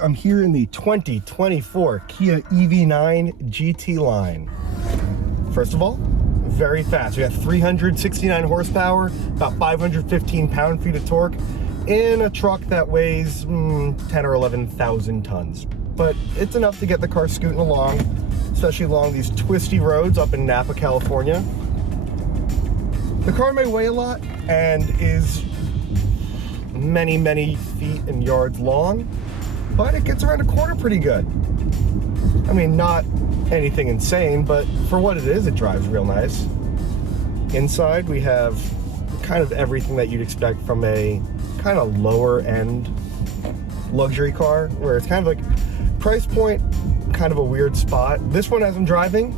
I'm here in the 2024 Kia EV9 GT-Line. First of all, very fast. We got 369 horsepower, about 515 pound-feet of torque, in a truck that weighs 10 or 11,000 tons. But it's enough to get the car scooting along, especially along these twisty roads up in Napa, California. The car may weigh a lot and is many feet and yards long, but it gets around a corner pretty good. I mean, not anything insane, but for what it is, it drives real nice. Inside, we have kind of everything that you'd expect from a kind of lower end luxury car, where it's kind of like price point, kind of a weird spot. This one, as I'm driving,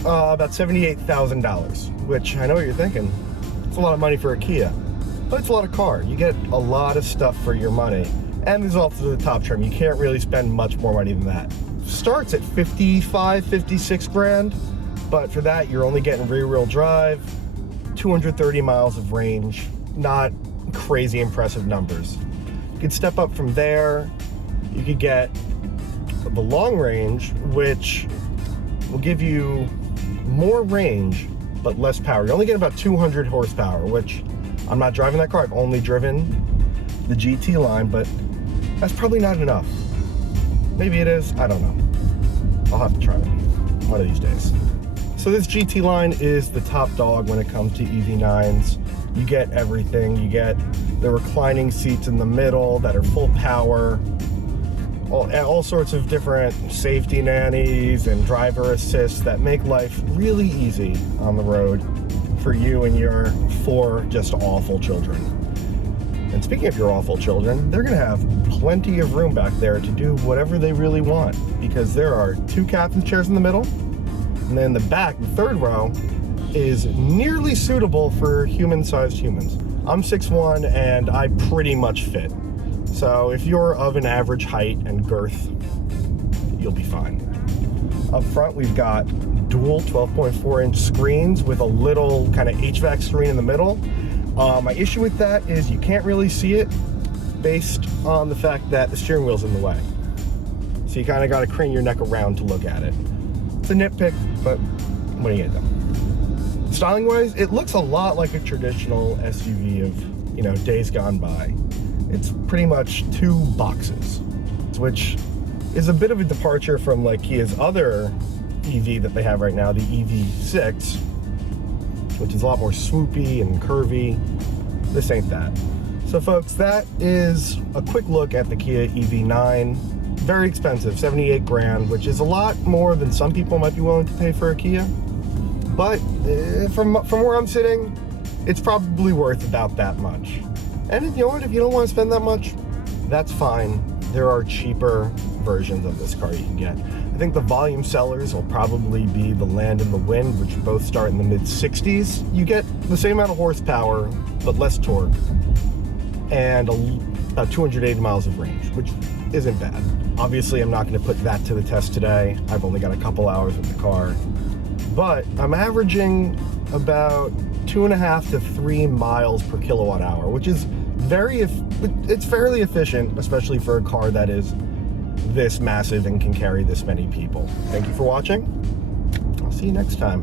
about $78,000, which I know what you're thinking. It's a lot of money for a Kia, but it's a lot of car. You get a lot of stuff for your money. And there's also the top trim. You can't really spend much more money than that. Starts at 55, 56 grand, but for that, you're only getting rear-wheel drive, 230 miles of range, not crazy impressive numbers. You could step up from there. You could get the long range, which will give you more range, but less power. You're only getting about 200 horsepower, which I'm not driving that car. I've only driven the GT line, but that's probably not enough. Maybe it is, I don't know. I'll have to try it one of these days. So this GT line is the top dog when it comes to EV9s. You get everything. You get the reclining seats in the middle that are full power, all sorts of different safety nannies and driver assists that make life really easy on the road for you and your 4 just awful children. And speaking of your awful children, they're gonna have plenty of room back there to do whatever they really want, because there are 2 captain's chairs in the middle, and then the back, the 3rd row, is nearly suitable for human-sized humans. I'm 6'1", and I pretty much fit. So if you're of an average height and girth, you'll be fine. Up front, we've got dual 12.4-inch screens with a little kind of HVAC screen in the middle. My issue with that is you can't really see it based on the fact that the steering wheel's in the way. So you kind of got to crane your neck around to look at it. It's a nitpick, but what are you gonna do? Styling-wise, it looks a lot like a traditional SUV of, you know, days gone by. It's pretty much 2 boxes, which is a bit of a departure from like Kia's other EV that they have right now, the EV6, which is a lot more swoopy and curvy. This ain't that. So folks, that is a quick look at the Kia EV9. Very expensive, 78 grand, which is a lot more than some people might be willing to pay for a Kia. But from where I'm sitting, it's probably worth about that much. And if you know what, if you don't want to spend that much, that's fine. There are cheaper versions of this car you can get. I think the volume sellers will probably be the Land and the Wind, which both start in the mid-60s. You get the same amount of horsepower, but less torque, and about 280 miles of range, which isn't bad. Obviously, I'm not going to put that to the test today. I've only got a couple hours with the car, but I'm averaging about 2.5 to 3 miles per kilowatt hour, which is it's fairly efficient, especially for a car that is this massive and can carry this many people. Thank you for watching. I'll see you next time.